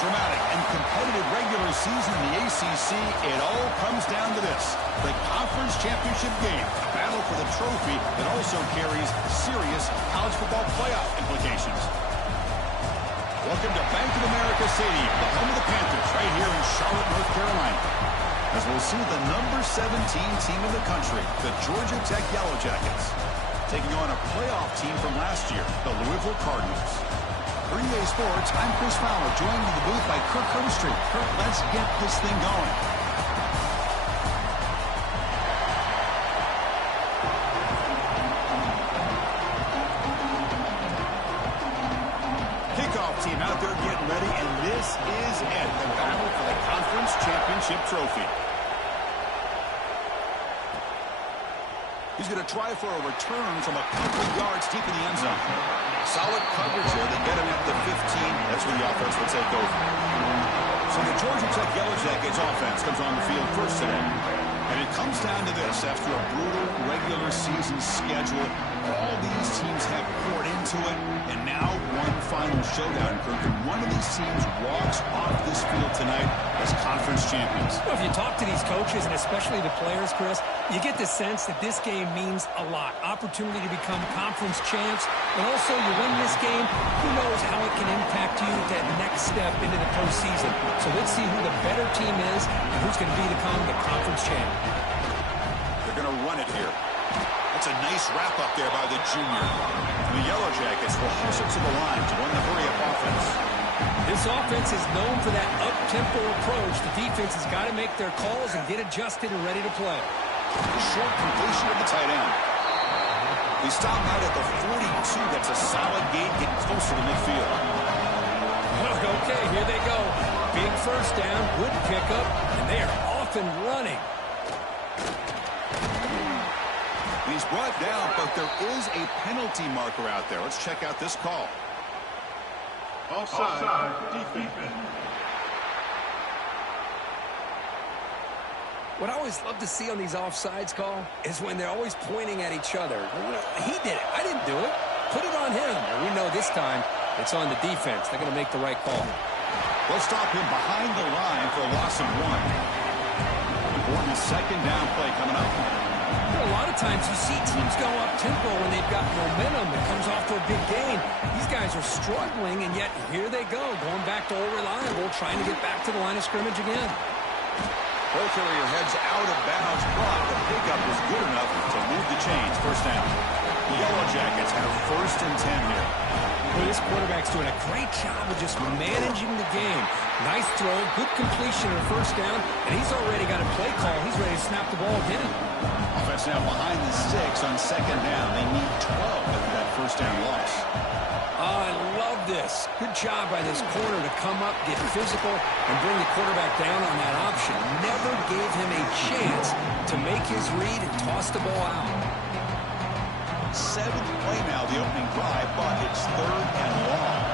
dramatic and competitive regular season in the ACC, it all comes down to this: the conference championship game, a battle for the trophy that also carries serious college football playoff implications. Welcome to Bank of America Stadium, the home of the Panthers, right here in Charlotte, North Carolina. As we'll see the number 17 team in the country, the Georgia Tech Yellow Jackets, taking on a playoff team from last year, the Louisville Cardinals. Green Bay Sports, I'm Chris Fowler, joined in the booth by Kirk Herbstreit. Kirk, let's get this thing going. Kickoff team out there getting ready, and this is it, the battle for the conference championship trophy. He's going to try for a return from a couple yards deep in the end zone. Solid coverage there to get him at the 15. That's where the offense will take over. So the Georgia Tech Yellow Jackets offense comes on the field first today. And it comes down to this: after a brutal regular season schedule, all these teams have poured into it, and now one final showdown, Kirk. And one of these teams walks off this field tonight as conference champions. Well, if you talk to these coaches, and especially the players, Chris, you get the sense that this game means a lot. Opportunity to become conference champs, and also you win this game, who knows how it can impact you that next step into the postseason. So let's see who the better team is and who's going to become the conference champ. They're going to run it here. That's a nice wrap-up there by the junior. The Yellow Jackets will hustle to the line to run the hurry-up offense. This offense is known for that up-tempo approach. The defense has got to make their calls and get adjusted and ready to play. The short completion of the tight end. They stop out at the 42. That's a solid gain, getting closer to midfield. Okay, here they go. Big first down, good pickup, and they are off and running. He's brought down, but there is a penalty marker out there. Let's check out this call. Offside, defense. What I always love to see on these offsides call is when they're always pointing at each other. He did it. I didn't do it. Put it on him. And we know this time it's on the defense. They're going to make the right call. They'll stop him behind the line for a loss of 1. Important second down play coming up. A lot of times you see teams go up-tempo when they've got momentum that comes off to a big gain. These guys are struggling, and yet here they go, going back to old reliable, trying to get back to the line of scrimmage again. Ball carrier heads out of bounds, but the pickup is good enough to move the chains. First down. The Yellow Jackets have first and 10 here. Well, this quarterback's doing a great job of just managing the game. Nice throw, good completion of first down, and he's already got a play call. He's ready to snap the ball again. Offense now behind the sticks on second down. They need 12 after that first down loss. Oh, I love this. Good job by this corner to come up, get physical, and bring the quarterback down on that option. Never gave him a chance to make his read and toss the ball out. 7th play now, the opening drive, but it's 3rd and long.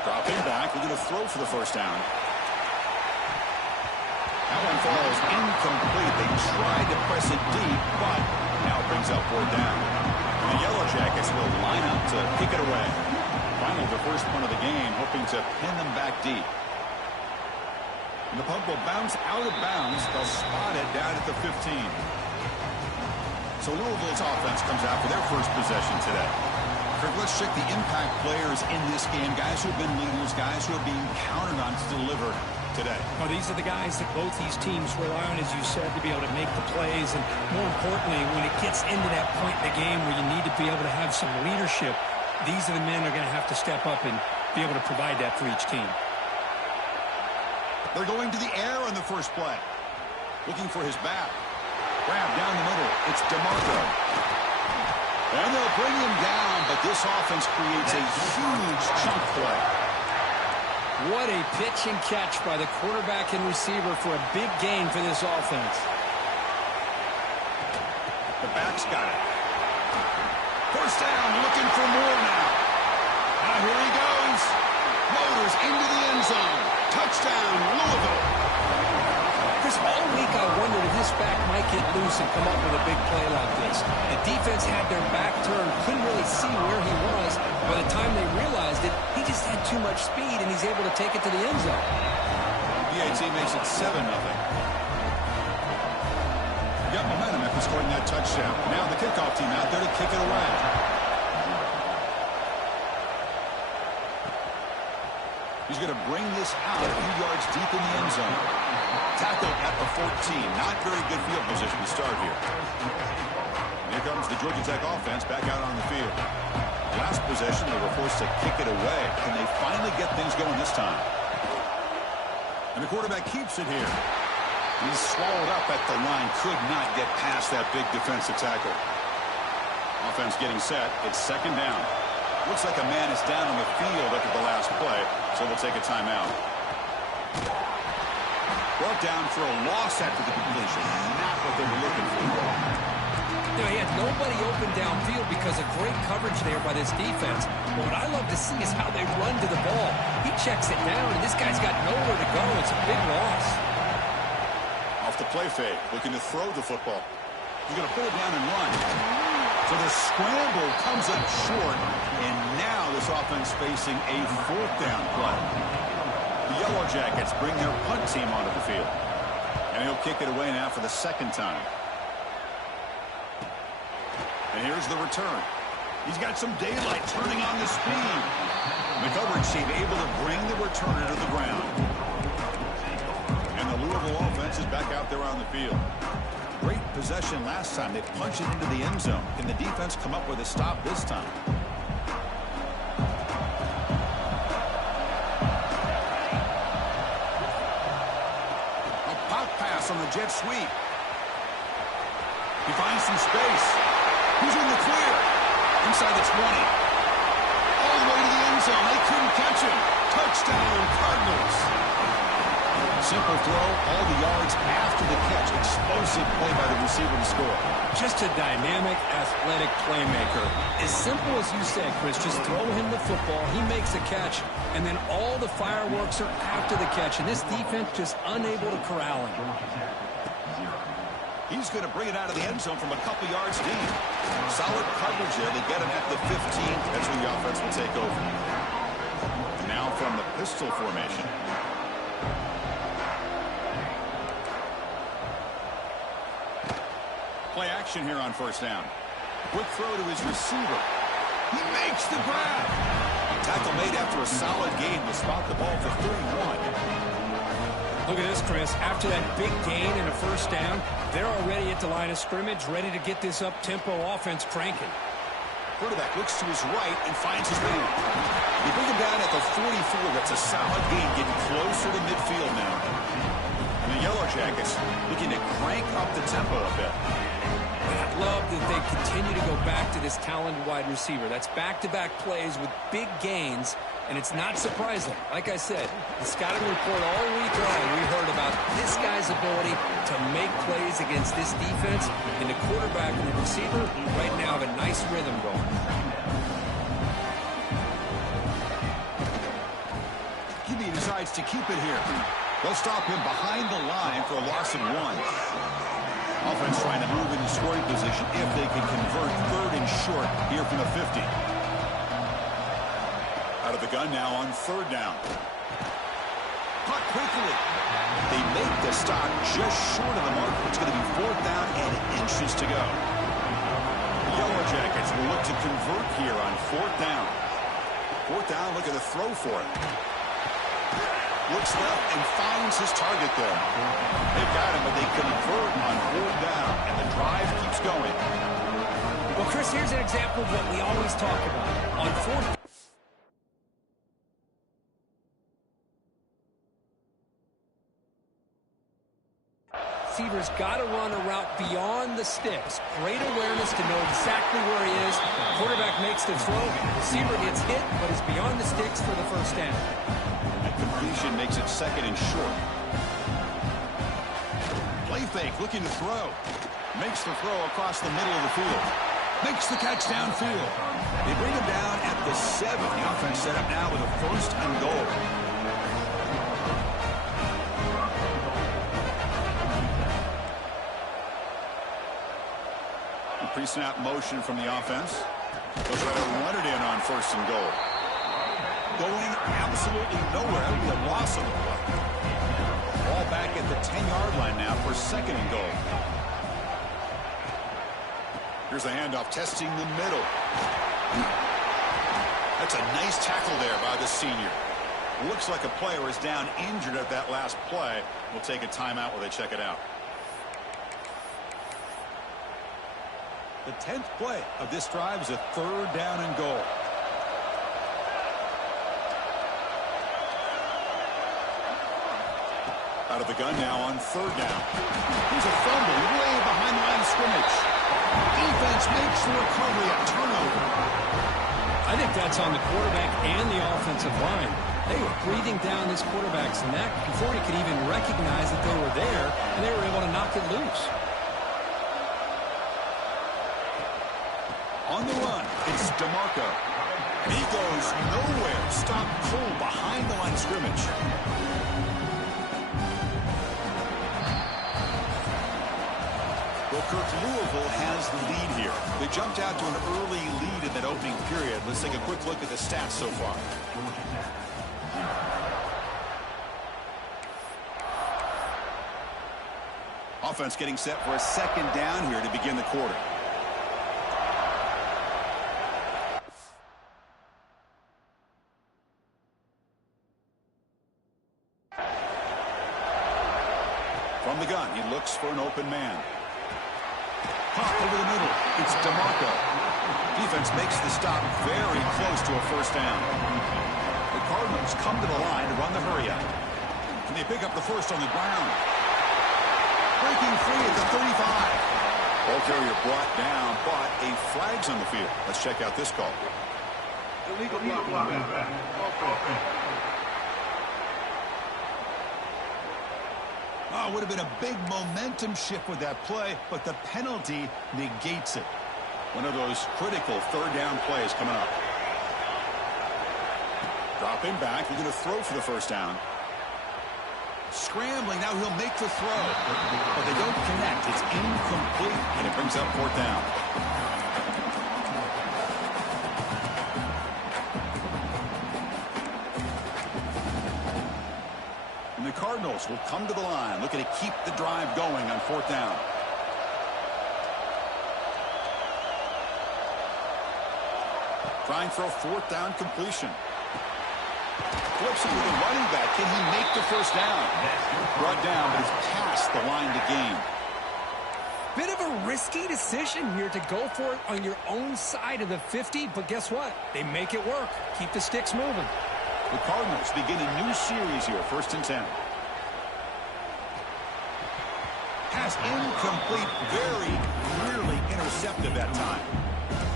Dropping back, we're going to throw for the first down. That one falls incomplete. They tried to press it deep, but now it brings up 4th down. And the Yellow Jackets will line up to kick it away. Finally, the first punt of the game, hoping to pin them back deep. And the punt will bounce out of bounds. They'll spot it down at the 15. So Louisville's offense comes out for their first possession today. Kirk, let's check the impact players in this game. Guys who have been leaders, guys who are being counted on to deliver today. Well, these are the guys that both these teams rely on, as you said, to be able to make the plays. And more importantly, when it gets into that point in the game where you need to be able to have some leadership, these are the men that are going to have to step up and be able to provide that for each team. They're going to the air on the first play. Looking for his back. Grab down the middle. It's DeMarco. And they'll bring him down, but this offense creates a huge chunk play. What a pitch and catch by the quarterback and receiver for a big gain for this offense. The back's got it. First down, looking for more now. Now here he goes. Motors into the end zone. Touchdown, Louisville. Chris, all week I wondered if this back might get loose and come up with a big play like this. The defense had their back turned, couldn't really see where he was. By the time they realized it, he just had too much speed, and he's able to take it to the end zone. BAT makes it 7-0. Got momentum after scoring that touchdown. Now the kickoff team out there to kick it away. He's going to bring this out a few yards deep in the end zone. Tackle at the 14. Not very good field position to start here. Here comes the Georgia Tech offense back out on the field. Last possession, they were forced to kick it away. Can they finally get things going this time? And the quarterback keeps it here. He's swallowed up at the line. Could not get past that big defensive tackle. Offense getting set. It's second down. Looks like a man is down on the field after the last play, so we'll take a timeout. Brought down for a loss after the completion. Not what they were looking for. You know, he had nobody open downfield because of great coverage there by this defense. But what I love to see is how they run to the ball. He checks it down, and this guy's got nowhere to go. It's a big loss. Off the play fake, looking to throw the football. He's going to pull it down and run. So the scramble comes up short, and now this offense facing a fourth down play. The Yellow Jackets bring their punt team onto the field. And he'll kick it away now for the second time. And here's the return. He's got some daylight turning on the speed. The coverage team able to bring the returner to the ground. And the Louisville offense is back out there on the field. Great possession last time. They punched it into the end zone. Can the defense come up with a stop this time? A pop pass on the jet sweep. He finds some space. He's in the clear. Inside the 20. All the way to the end zone. They couldn't catch him. Touchdown, Cardinals. Simple throw, all the yards after the catch. Explosive play by the receiver to score. Just a dynamic, athletic playmaker. As simple as you said, Chris, just throw him the football. He makes a catch, and then all the fireworks are after the catch, and this defense just unable to corral him. He's going to bring it out of the end zone from a couple yards deep. Solid coverage there. They get him at the 15. That's when the offense will take over. Now from the pistol formation. Play action here on first down. Quick throw to his receiver. He makes the grab. Tackle made after a solid gain to spot the ball for 31. Look at this, Chris. After that big gain and a first down, they're already at the line of scrimmage, ready to get this up-tempo offense cranking. Quarterback looks to his right and finds his man. They bring him down at the 44. That's a solid gain, getting closer to midfield now. And the Yellow Jackets looking to crank up the tempo a bit. I love that they continue to go back to this talented wide receiver. That's back-to-back plays with big gains, and it's not surprising. Like I said, the scouting report all week long, we heard about this guy's ability to make plays against this defense, and the quarterback and the receiver right now have a nice rhythm going. QB decides to keep it here. They'll stop him behind the line for a loss of 1. Offense trying to move into scoring position if they can convert third and short here from the 50. Out of the gun now on third down. Caught quickly. They make the stop just short of the mark. It's going to be fourth down and inches to go. The Yellow Jackets will look to convert here on fourth down. Fourth down, look at the throw for it. Looks left and finds his target there. They've got him, but they convert on fourth down, and the drive keeps going. Well, Chris, here's an example of what we always talk about. On fourth receivers got to run a route beyond the sticks. Great awareness to know exactly where he is. Quarterback makes the throw. Receiver gets hit, but is beyond the sticks for the first down. That completion makes it second and short. Play fake, looking to throw. Makes the throw across the middle of the field. Makes the catch downfield. They bring him down at the 7. The offense set up now with a first and goal. Pre-snap motion from the offense. They'll try to run it in on 1st and goal. Going absolutely nowhere. That would be a loss on the play. Ball back at the 10-yard line now for 2nd and goal. Here's the handoff, testing the middle. That's a nice tackle there by the senior. Looks like a player is down injured at that last play. We'll take a timeout while they check it out. The 10th play of this drive is a 3rd down and goal. Out of the gun now on 3rd down. Here's a fumble way behind the line of scrimmage. Defense makes the recovery, a turnover. I think that's on the quarterback and the offensive line. They were breathing down this quarterback's neck before he could even recognize that they were there, and they were able to knock it loose. On the run, it's DeMarco. He goes nowhere. Stopped cold behind the line of scrimmage. Well, Kirk, Louisville has the lead here. They jumped out to an early lead in that opening period. Let's take a quick look at the stats so far. Offense getting set for a 2nd down here to begin the quarter. From the gun, he looks for an open man. Pop over the middle. It's DeMarco. Defense makes the stop very close to a 1st down. The Cardinals come to the line to run the hurry up. Can they pick up the 1st on the ground? Breaking free at the 35. Ball carrier brought down, but a flag's on the field. Let's check out this call. Illegal block. Oh, would have been a big momentum shift with that play, but the penalty negates it. One of those critical 3rd down plays coming up. Dropping back, he's going to throw for the 1st down. Scrambling, now he'll make the throw. But they don't connect. It's incomplete, and it brings up 4th down. And the Cardinals will come to the line, looking to keep the drive going on 4th down. Trying for a 4th down completion. Flips it with the running back. Can he make the 1st down? Brought down, but it's past the line to gain. Bit of a risky decision here to go for it on your own side of the 50, but guess what? They make it work. Keep the sticks moving. The Cardinals begin a new series here, 1st and 10. Pass incomplete, very clearly intercepted that time.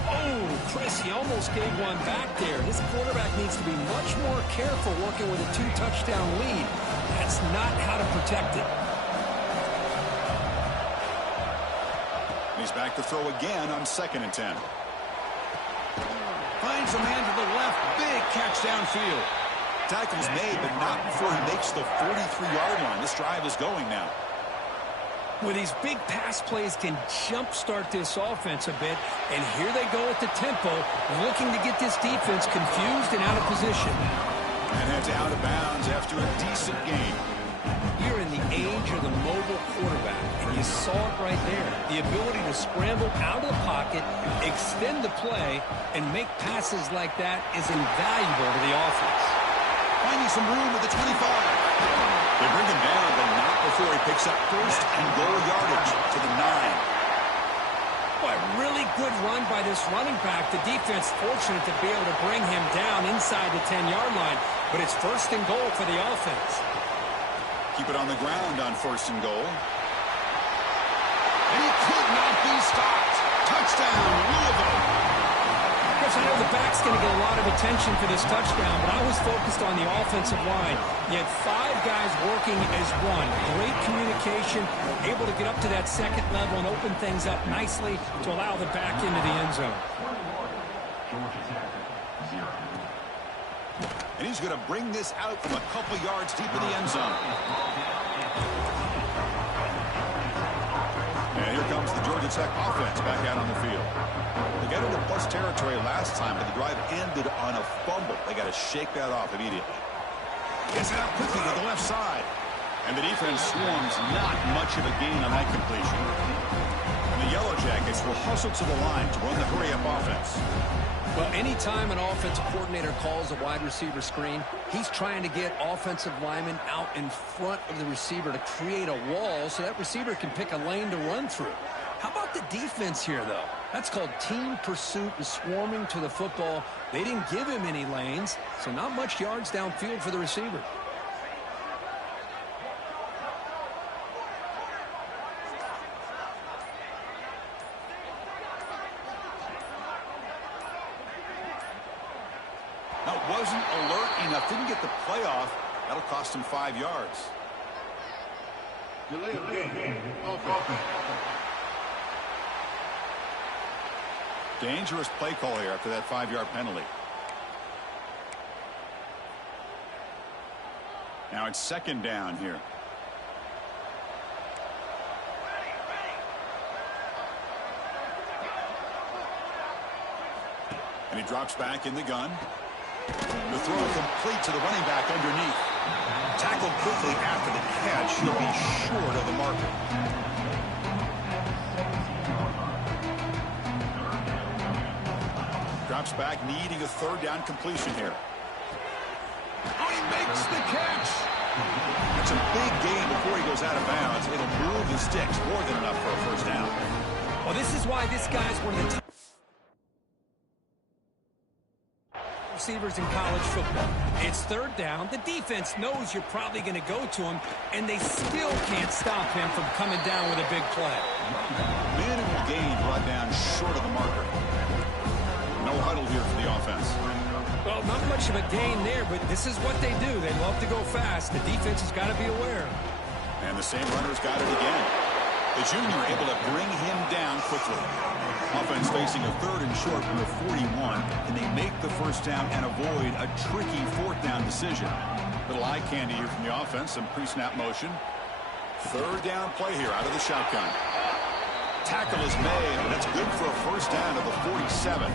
Oh, Chris, he almost gave one back there. This quarterback needs to be much more careful working with a 2-touchdown lead. That's not how to protect it. He's back to throw again on 2nd and 10. Finds a man to the left. Big catch downfield. Tackle's made, but not before he makes the 43-yard line. This drive is going now. Well, these big pass plays can jumpstart this offense a bit, and here they go at the tempo, looking to get this defense confused and out of position. And heads out of bounds after a decent gain. You're in the age of the mobile quarterback, and you saw it right there. The ability to scramble out of the pocket, extend the play, and make passes like that is invaluable to the offense. Finding some room at the 25. They bring him down, but not before he picks up 1st and goal yardage to the 9. Boy, really good run by this running back. The defense fortunate to be able to bring him down inside the 10-yard line, but it's 1st and goal for the offense. Keep it on the ground on 1st and goal. And he could not be stopped. Touchdown, Louisville. Chris, I know the back's going to get a lot of attention for this touchdown, but I was focused on the offensive line. You had 5 guys working as one. Great communication, able to get up to that 2nd level and open things up nicely to allow the back into the end zone. And he's going to bring this out from a couple yards deep in the end zone. And here comes the Georgia Tech offense back out on the field. They got into plus territory last time, but the drive ended on a fumble. They got to shake that off immediately. Gets it out quickly to the left side. And the defense swarms, not much of a gain on that completion. And the Yellow Jackets will hustle to the line to run the hurry-up offense. Well, anytime an offensive coordinator calls a wide receiver screen, he's trying to get offensive linemen out in front of the receiver to create a wall so that receiver can pick a lane to run through. How about the defense here, though? That's called team pursuit and swarming to the football. They didn't give him any lanes, so not much yards downfield for the receiver. Now, wasn't alert enough, didn't get the play off. That'll cost him 5 yards. Delay of game. Offense. Dangerous play call here after that 5-yard penalty. Now it's second down here. And he drops back in the gun. The throw complete to the running back underneath. Tackled quickly after the catch. He'll be short of the marker. Drops back, needing a third down completion here. Oh, he makes the catch. That's a big gain before he goes out of bounds. It'll move the sticks, more than enough for a first down. Well, this is why this guy's one of the top receivers in college football. It's third down. The defense knows you're probably going to go to him, and they still can't stop him from coming down with a big play. Minimal gain brought down short of the marker. No huddle here for the offense. Well, not much of a gain there, but this is what they do. They love to go fast. The defense has got to be aware. And the same runner's got it again. The junior able to bring him down quickly. Offense facing a third and short from the 41. Can they make the first down and avoid a tricky fourth down decision? Little eye candy here from the offense. Some pre-snap motion. Third down play here out of the shotgun. Tackle is made, but that's good for a first down of the 47.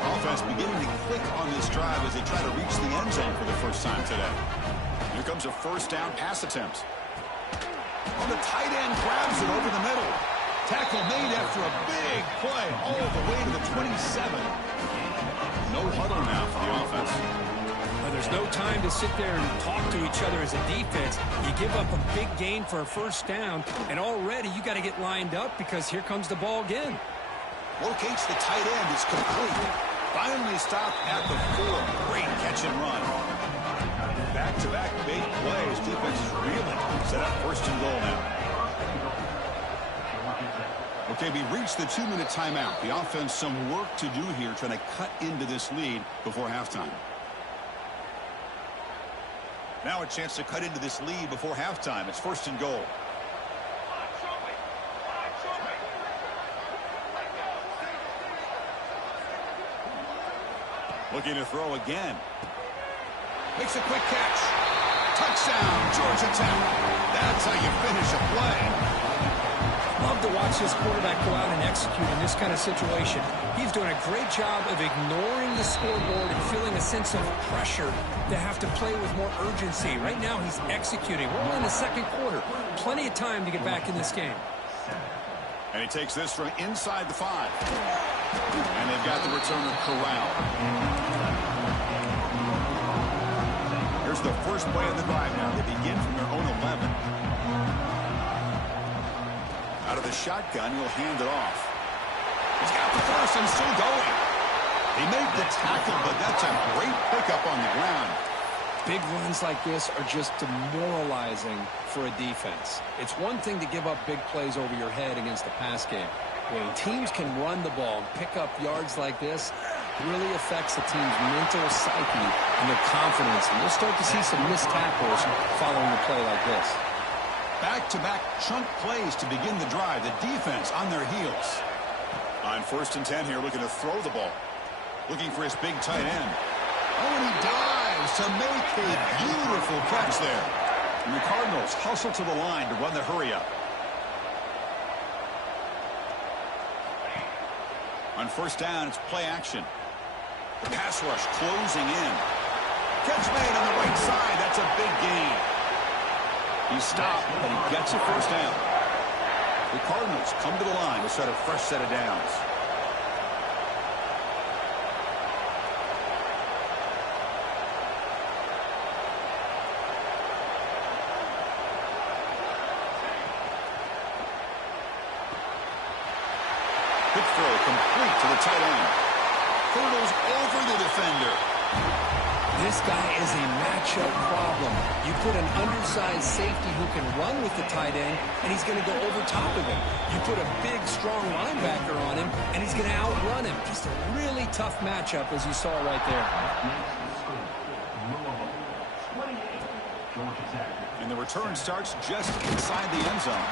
Offense beginning to click on this drive as they try to reach the end zone for the first time today. Here comes a first down pass attempt. On the tight end, grabs it over the middle. Tackle made after a big play all the way to the 27. No huddle now for the offense. Well, there's no time to sit there and talk to each other as a defense. You give up a big gain for a first down, and already you got to get lined up because here comes the ball again. Locates the tight end. It's complete. Finally stopped at the 4. Great catch and run. Back-to-back big plays. Defense is reeling. Set up first and goal now. Okay, we reached the 2-minute timeout. The offense some work to do here trying to cut into this lead before halftime. Now a chance to cut into this lead before halftime. It's first and goal. Looking to throw again. Makes a quick catch. Touchdown, Georgia Tech. That's how you finish a play. Love to watch this quarterback go out and execute in this kind of situation. He's doing a great job of ignoring the scoreboard and feeling a sense of pressure to have to play with more urgency. Right now, he's executing. We're only in the second quarter. Plenty of time to get back in this game. And he takes this from inside the 5. And they've got the returner corralled. Here's the first play of the drive now. They begin from their own 11. Out of the shotgun, he'll hand it off. He's got the first and still going. He made the tackle, but that's a great pickup on the ground. Big runs like this are just demoralizing for a defense. It's one thing to give up big plays over your head against the pass game. When teams can run the ball and pick up yards like this, it really affects the team's mental psyche and their confidence. And we'll start to see some missed tackles following a play like this. Back-to-back chunk plays to begin the drive. The defense on their heels. On first and 10 here, looking to throw the ball. Looking for his big tight end. Oh, and he dives to make a beautiful catch there. And the Cardinals hustle to the line to run the hurry-up. On first down, it's play action. The pass rush closing in. Catch made on the right side. That's a big gain. He stopped, but he gets a first down. The Cardinals come to the line to start a fresh set of downs. Quick throw complete to the tight end. Hurdles over the defender. This guy is a matchup problem. You put an undersized safety who can run with the tight end, and he's going to go over top of him. You put a big, strong linebacker on him, and he's going to outrun him. Just a really tough matchup, as you saw right there. And the return starts just inside the end zone.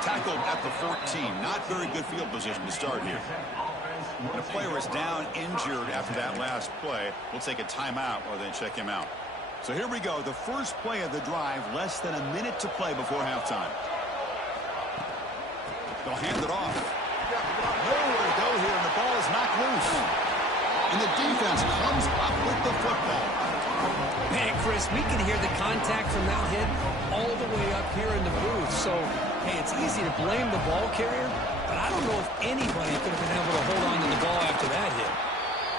Tackled at the 14. Not very good field position to start here. And a player is down injured after that last play. We'll take a timeout or then check him out. So here we go. The first play of the drive. Less than a minute to play before halftime. They'll hand it off. Nowhere to go here, and the ball is knocked loose. And the defense comes up with the football. Man, Chris, we can hear the contact from that hit all the way up here in the booth. So, hey, it's easy to blame the ball carrier, but I don't know if anybody could have been able to hold on to the ball after that hit.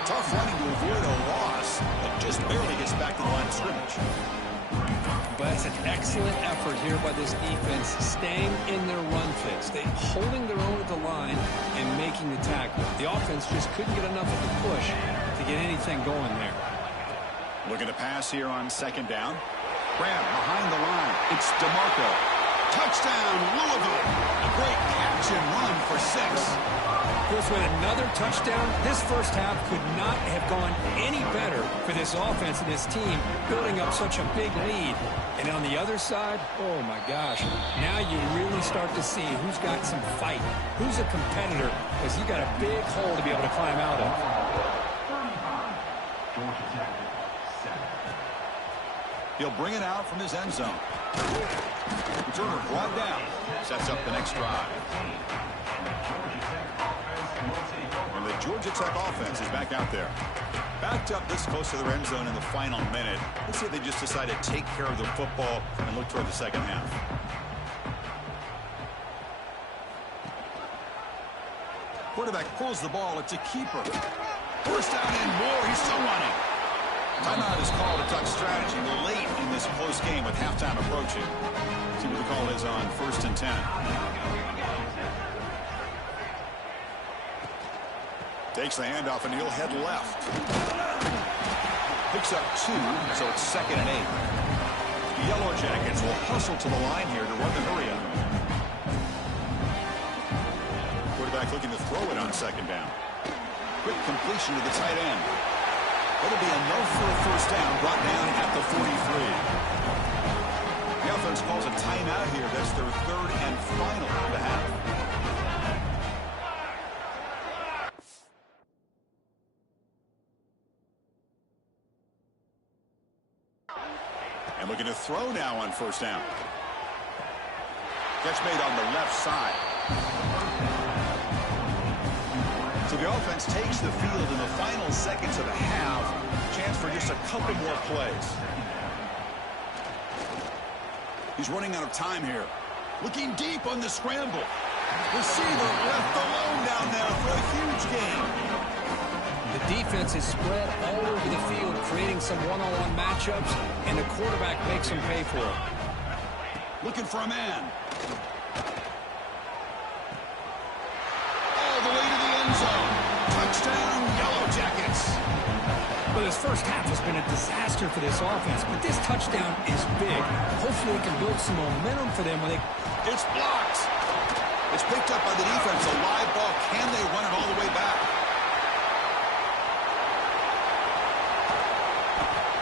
Tough running to avoid a loss, but just barely gets back to the line of scrimmage. But it's an excellent effort here by this defense, staying in their run fix. They holding their own at the line and making the tackle. The offense just couldn't get enough of the push to get anything going there. Looking to pass here on second down. Grab behind the line. It's DeMarco. Touchdown, Louisville. A great catch and run for 6. Chris, with another touchdown, this first half could not have gone any better for this offense and this team, building up such a big lead. And on the other side, oh my gosh, now you really start to see who's got some fight, who's a competitor, because you got a big hole to be able to climb out of. He'll bring it out from his end zone. Returner brought down. Sets up the next drive. And the Georgia Tech offense is back out there. Backed up this close to the end zone in the final minute. Let's see if they just decide to take care of the football and look toward the second half. Quarterback pulls the ball. It's a keeper. First down and more. He's still running. Timeout is called. A duck strategy late in this close game with halftime approaching. See what the call is on 1st and 10. Takes the handoff and he'll head left. Picks up 2, so it's 2nd and 8. The Yellow Jackets will hustle to the line here to run the hurry up. Quarterback looking to throw it on second down. Quick completion to the tight end. That'll be enough for a first down, brought down at the 43. The offense calls a timeout here. That's their 3rd and final of the half. And looking to throw now on first down. Catch made on the left side. So the offense takes the field in the final seconds of the half. Chance for just a couple more plays. He's running out of time here. Looking deep on the scramble. Receiver left alone down there for a huge gain. The defense is spread all over the field, creating some one-on-one matchups, and the quarterback makes them pay for it. Looking for a man. All the way to the end zone. Touchdown, Yellow Jackets. Well, this first half has been a disaster for this offense, but this touchdown is big. Hopefully it can build some momentum for them when they... It's blocked. It's picked up by the defense. A live ball. Can they run it all the way back?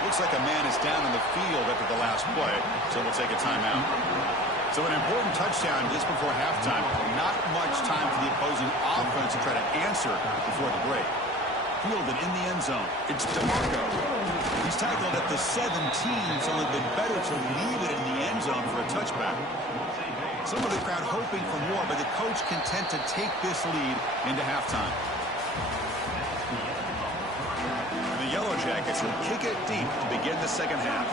Looks like a man is down in the field after the last play, so we'll take a timeout. So an important touchdown just before halftime. Not much time for the opposing offense to try to answer before the break. Fielded in the end zone. It's DeMarco. He's tackled at the 17, so it would have been better to leave it in the end zone for a touchback. Some of the crowd hoping for more, but the coach content to take this lead into halftime. And the Yellow Jackets will kick it deep to begin the second half.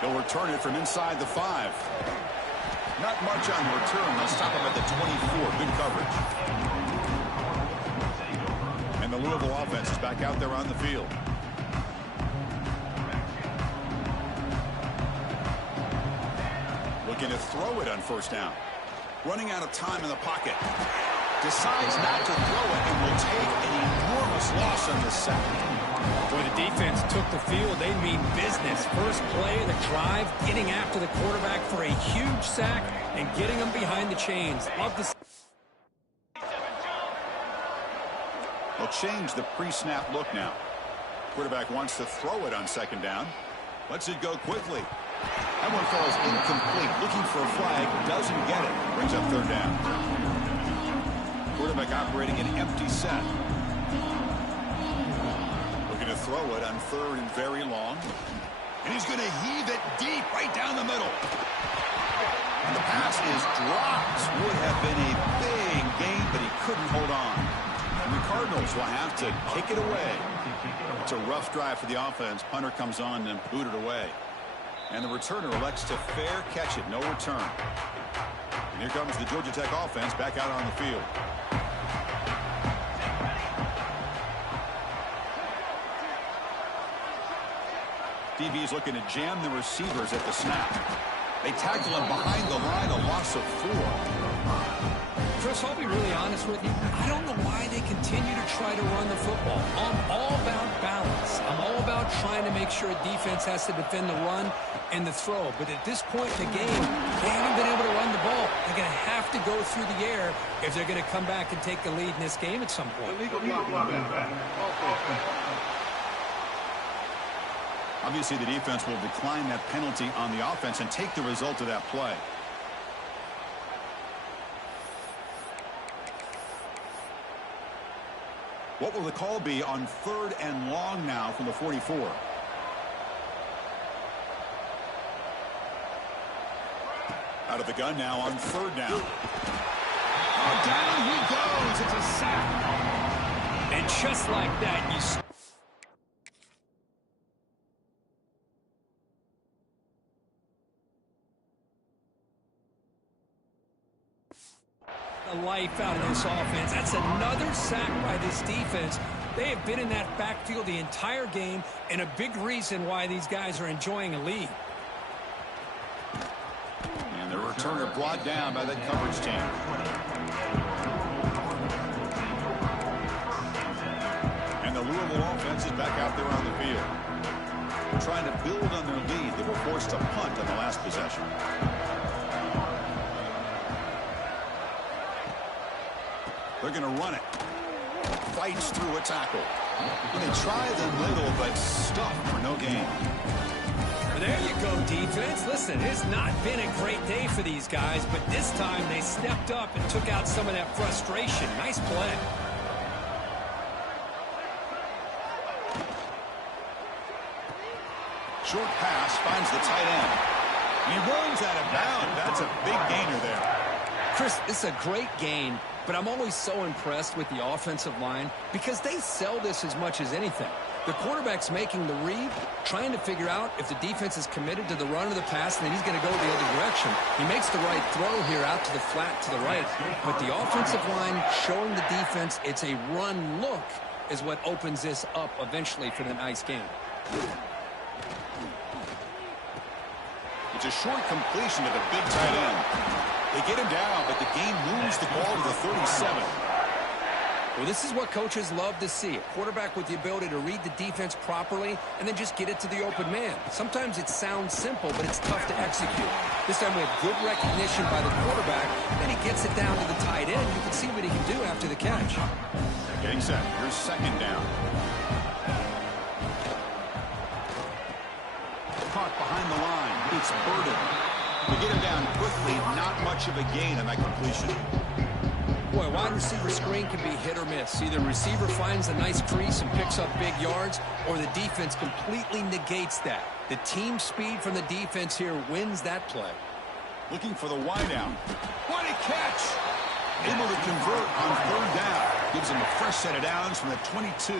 He'll return it from inside the 5. Not much on the return. They'll stop him at the 24. Good coverage. And the Louisville offense is back out there on the field. Looking to throw it on first down. Running out of time in the pocket. Decides not to throw it and will take an enormous loss on this sack. Boy, the defense took the field. They mean business. First play of the drive, getting after the quarterback for a huge sack and getting him behind the chains. Love to see. They'll change the pre-snap look now. Quarterback wants to throw it on second down. Lets it go quickly. That one falls incomplete. Looking for a flag. Doesn't get it. Brings up third down. Quarterback operating an empty set. Looking to throw it on third and very long. And he's going to heave it deep right down the middle. And the pass is dropped. Would have been a big gain, but he couldn't hold on. And the Cardinals will have to kick it away. It's a rough drive for the offense. Punter comes on and boot it away. And the returner elects to fair catch it. No return. And here comes the Georgia Tech offense back out on the field. DB is looking to jam the receivers at the snap. They tackle him behind the line, a loss of 4. Chris, I'll be really honest with you. I don't know why they continue to try to run the football. I'm all about balance. I'm all about trying to make sure a defense has to defend the run and the throw. But at this point in the game, they haven't been able to run the ball. They're going to have to go through the air if they're going to come back and take the lead in this game at some point. Obviously, the defense will decline that penalty on the offense and take the result of that play. What will the call be on third and long now from the 44? Out of the gun now on third down. Oh, down he goes. It's a sack. And just like that, life out of this offense. That's another sack by this defense. They have been in that backfield the entire game, and a big reason why these guys are enjoying a lead. And the returner brought down by that coverage team. And the Louisville offense is back out there on the field. Trying to build on their lead. They were forced to punt on the last possession. They're going to run it. Fights through a tackle. And they try the middle, but stuffed for no gain. There you go, defense. Listen, it's not been a great day for these guys, but this time they stepped up and took out some of that frustration. Nice play. Short pass finds the tight end. He runs out of bounds. That's a big gainer there. Chris, it's a great gain, but I'm always so impressed with the offensive line because they sell this as much as anything. The quarterback's making the read, trying to figure out if the defense is committed to the run or the pass, and then he's going to go the other direction. He makes the right throw here out to the flat to the right, but the offensive line showing the defense it's a run look is what opens this up eventually for the nice game. It's a short completion to the big tight end. They get him down, but the game moves the ball to the 37. Well, this is what coaches love to see. A quarterback with the ability to read the defense properly and then just get it to the open man. Sometimes it sounds simple, but it's tough to execute. This time we have good recognition by the quarterback. Then he gets it down to the tight end. You can see what he can do after the catch. Getting set. Here's second down. Caught behind the line. It's Burden. We get him down quickly. Not much of a gain on that completion. Boy, wide receiver screen can be hit or miss. Either receiver finds a nice crease and picks up big yards, or the defense completely negates that. The team speed from the defense here wins that play. Looking for the wideout. What a catch! Able to convert on third down. Gives him a fresh set of downs from the 22.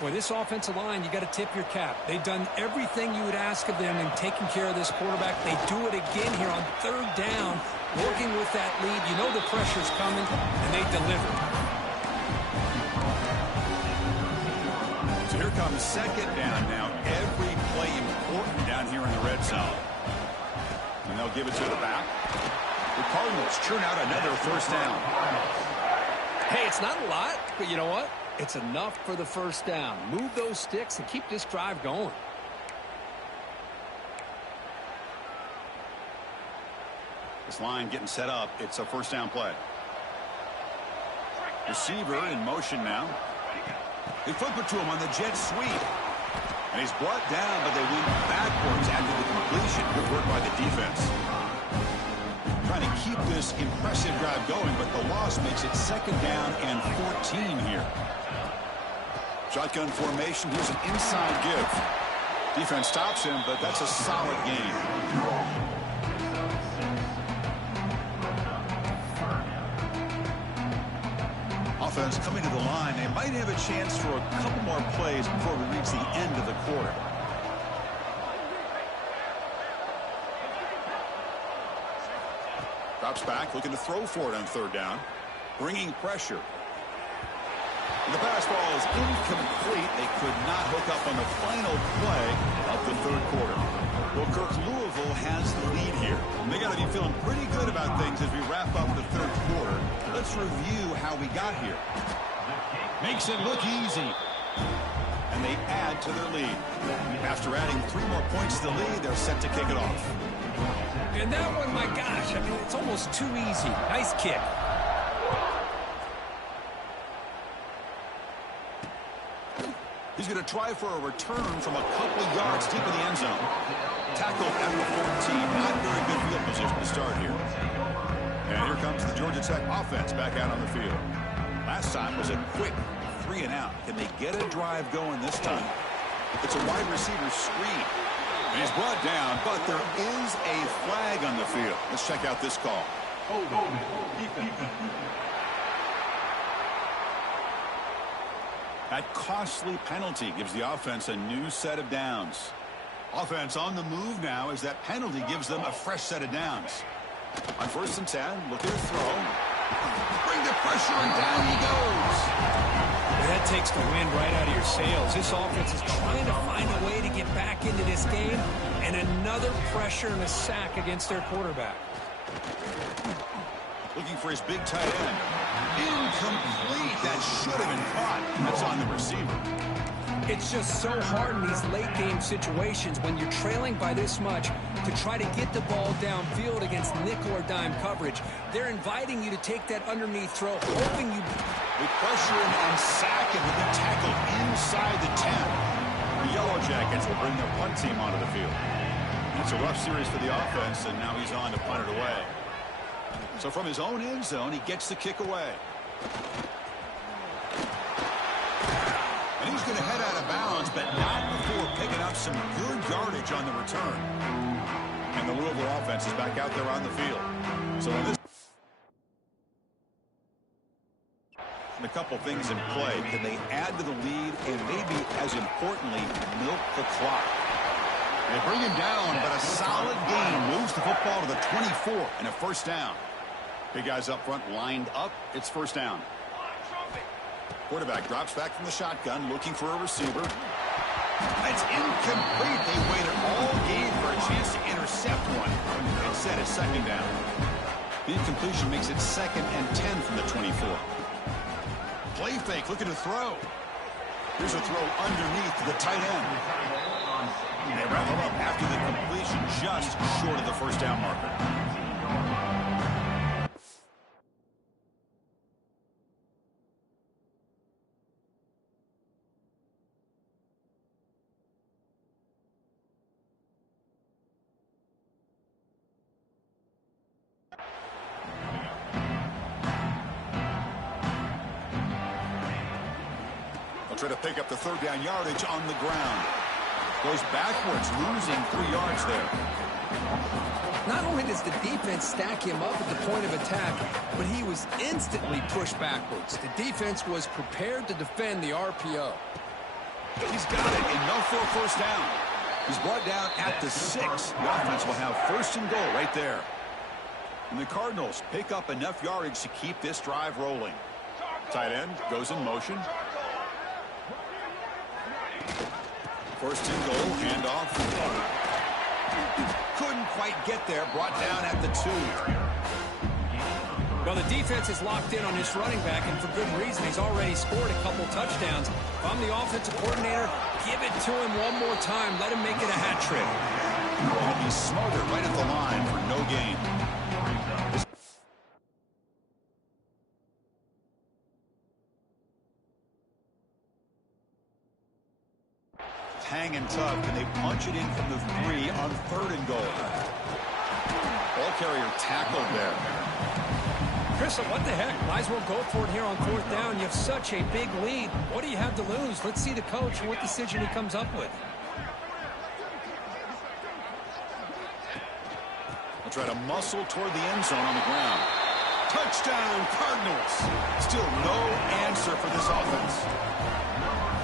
Boy, this offensive line, you got to tip your cap. They've done everything you would ask of them in taking care of this quarterback. They do it again here on third down, working with that lead. You know the pressure's coming, and they deliver. So here comes second down now. Every play important down here in the red zone. And they'll give it to the back. The Cardinals churn out another first down. Hey, it's not a lot, but you know what? It's enough for the first down. Move those sticks and keep this drive going. This line getting set up. It's a first down play. Receiver in motion now. They flip it to him on the jet sweep. And he's brought down, but they went backwards after the completion. Good work by the defense. Trying to keep this impressive drive going, but the loss makes it second down and 14 here. Shotgun formation. Here's an inside give. Defense stops him, but that's a solid gain. Offense coming to the line. They might have a chance for a couple more plays before we reach the end of the quarter. Drops back, looking to throw for it on third down. Bringing pressure. The pass ball is incomplete. They could not hook up on the final play of the third quarter. Well, Kirk, Louisville has the lead here. And they got to be feeling pretty good about things as we wrap up the third quarter. Let's review how we got here. Makes it look easy. And they add to their lead. After adding 3 more points to the lead, they're set to kick it off. And that one, my gosh, I mean, it's almost too easy. Nice kick. He's going to try for a return from a couple of yards deep in the end zone. Tackled at the 14. Not very good field position to start here. And here comes the Georgia Tech offense back out on the field. Last time was a quick 3 and out. Can they get a drive going this time? It's a wide receiver screen. And he's brought down, but there is a flag on the field. Let's check out this call. That costly penalty gives the offense a new set of downs. Offense on the move now as that penalty gives them a fresh set of downs. On 1st and 10, looking to throw. Bring the pressure, and down he goes. That takes the wind right out of your sails. This offense is trying to find a way to get back into this game, and another pressure and a sack against their quarterback. Looking for his big tight end. Incomplete. That should have been caught. That's on the receiver. It's just so hard in these late-game situations when you're trailing by this much to try to get the ball downfield against nickel or dime coverage. They're inviting you to take that underneath throw, hoping you... They pressure him and sack him with the tackle inside the 10. The Yellow Jackets will bring their punt team onto the field. It's a rough series for the offense, and now he's on to punt it away. So from his own end zone, he gets the kick away. And he's going to head out of bounds, but not before picking up some good yardage on the return. And the Louisville offense is back out there on the field. So in this... And a couple things in play. Can they add to the lead and maybe, as importantly, milk the clock? They bring him down, but a solid gain moves the football to the 24 and a first down. Big guys up front lined up. It's first down. Quarterback drops back from the shotgun, looking for a receiver. It's incomplete. They waited all game for a chance to intercept one. Instead, it's second down. The incompletion makes it 2nd and 10 from the 24. Play fake, looking to throw. Here's a throw underneath to the tight end. They wrap him up after the completion, just short of the first down marker. Try to pick up the third down yardage on the ground. Goes backwards, losing 3 yards there. Not only does the defense stack him up at the point of attack, but he was instantly pushed backwards. The defense was prepared to defend the RPO. He's got it, enough for a first down. He's brought down at the 6. The offense will have first and goal right there. And the Cardinals pick up enough yardage to keep this drive rolling. Tight end goes in motion. First and goal, handoff. Couldn't quite get there, brought down at the 2. Well, the defense is locked in on this running back, and for good reason. He's already scored a couple touchdowns. If I'm the offensive coordinator, give it to him one more time. Let him make it a hat trick. And he's smothered right at the line for no gain. Hanging tough, and they punch it in from the 3 on 3rd and goal. Ball carrier tackled there. Chris, what the heck? Might as well go for it here on 4th down. You have such a big lead. What do you have to lose? Let's see the coach and what decision he comes up with. They'll try to muscle toward the end zone on the ground. Touchdown, Cardinals. Still no answer for this offense.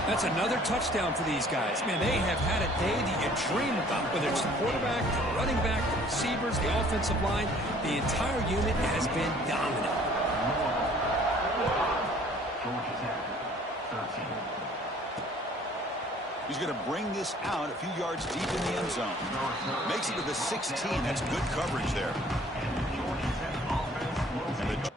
That's another touchdown for these guys. Man, they have had a day that you dream about, whether it's the quarterback, the running back, the receivers, the offensive line. The entire unit has been dominant. He's going to bring this out a few yards deep in the end zone. Makes it to the 16. That's good coverage there. And the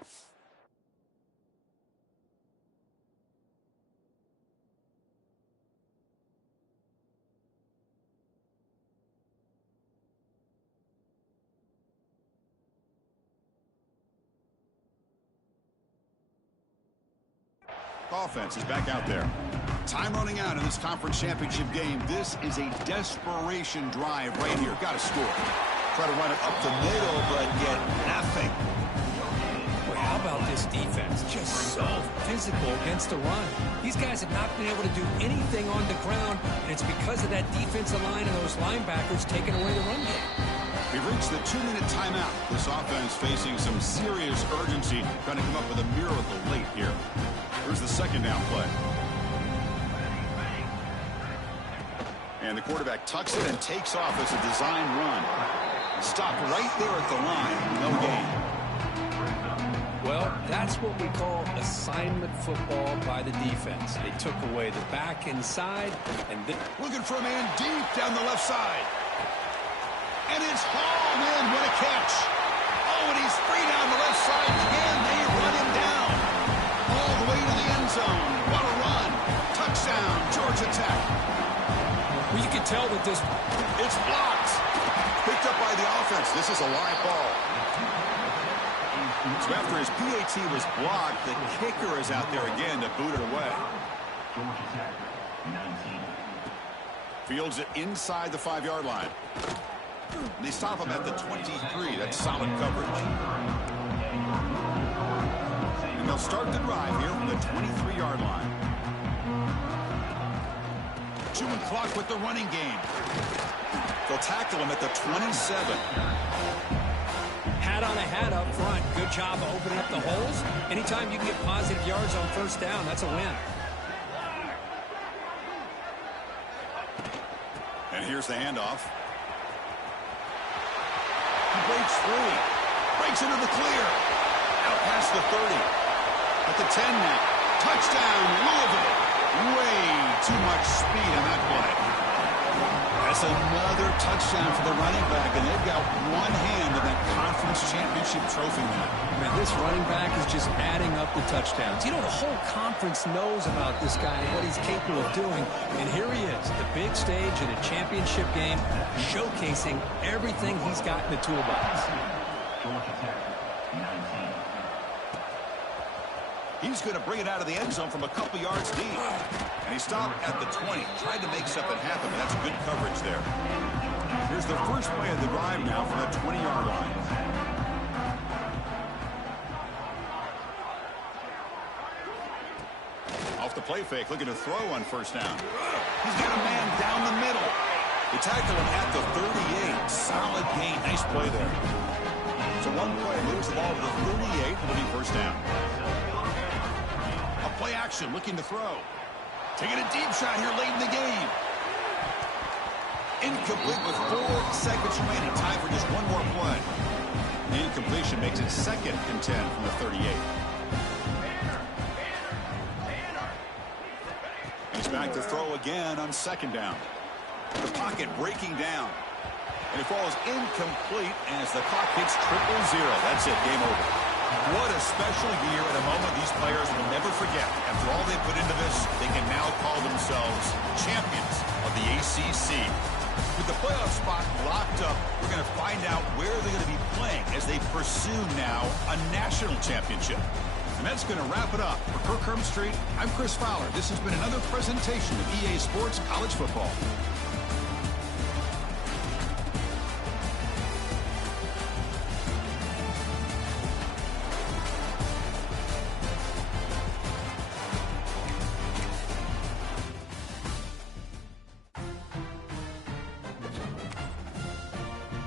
offense is back out there. Time running out in this conference championship game. This is a desperation drive right here. Got to score. Try to run it up the middle, but get nothing. Well, how about this defense? Just so physical against the run. These guys have not been able to do anything on the ground, and it's because of that defensive line and those linebackers taking away the run game. We've reached the 2-minute timeout. This offense facing some serious urgency, trying to come up with a miracle late here. Here's the second down play. And the quarterback tucks it and takes off as a design run. Stopped right there at the line. No gain. Well, that's what we call assignment football by the defense. They took away the back inside, and looking for a man deep down the left side. And it's hauled in. What a catch. Oh, and he's free down the left side. Can they run him down? All the way to the end zone. What a run. Touchdown, Georgia Tech. Well, you can tell that this... It's blocked. Picked up by the offense. This is a live ball. So after his PAT was blocked, the kicker is out there again to boot it away. Fields it inside the 5-yard line. They stop him at the 23. That's solid coverage. And they'll start the drive here from the 23-yard line. Chewing clock with the running game. They'll tackle him at the 27. Hat on a hat up front. Good job of opening up the holes. Anytime you can get positive yards on first down, that's a win. And here's the handoff. He breaks free. Breaks into the clear. Out past the 30. At the 10 now. Touchdown, Louisville. Way too much speed on that play. That's another touchdown for the running back, and they've got one hand in that conference championship trophy now. Man, this running back is just adding up the touchdowns. You know, the whole conference knows about this guy and what he's capable of doing, and here he is, the big stage in a championship game, showcasing everything he's got in the toolbox. He's going to bring it out of the end zone from a couple yards deep. And he stopped at the 20. Tried to make something happen, but that's good coverage there. Here's the first play of the drive now from the 20-yard line. Off the play fake, looking to throw on first down. He's got a man down the middle. They tackle him at the 38. Solid gain. Nice play there. So one play moves the ball to the 38. It'll be first down. A play action looking to throw. Taking a deep shot here late in the game. Incomplete with 4 seconds remaining. Time for just one more play. The incompletion makes it 2nd and 10 from the 38. He's back to throw again on 2nd down. The pocket breaking down. And it falls incomplete as the clock hits 0-0. That's it. Game over. What a special year and a moment these players will never forget. After all they put into this, they can now call themselves champions of the ACC. With the playoff spot locked up, we're going to find out where they're going to be playing as they pursue now a national championship. And that's going to wrap it up. For Kirk Street, I'm Chris Fowler. This has been another presentation of EA Sports College Football.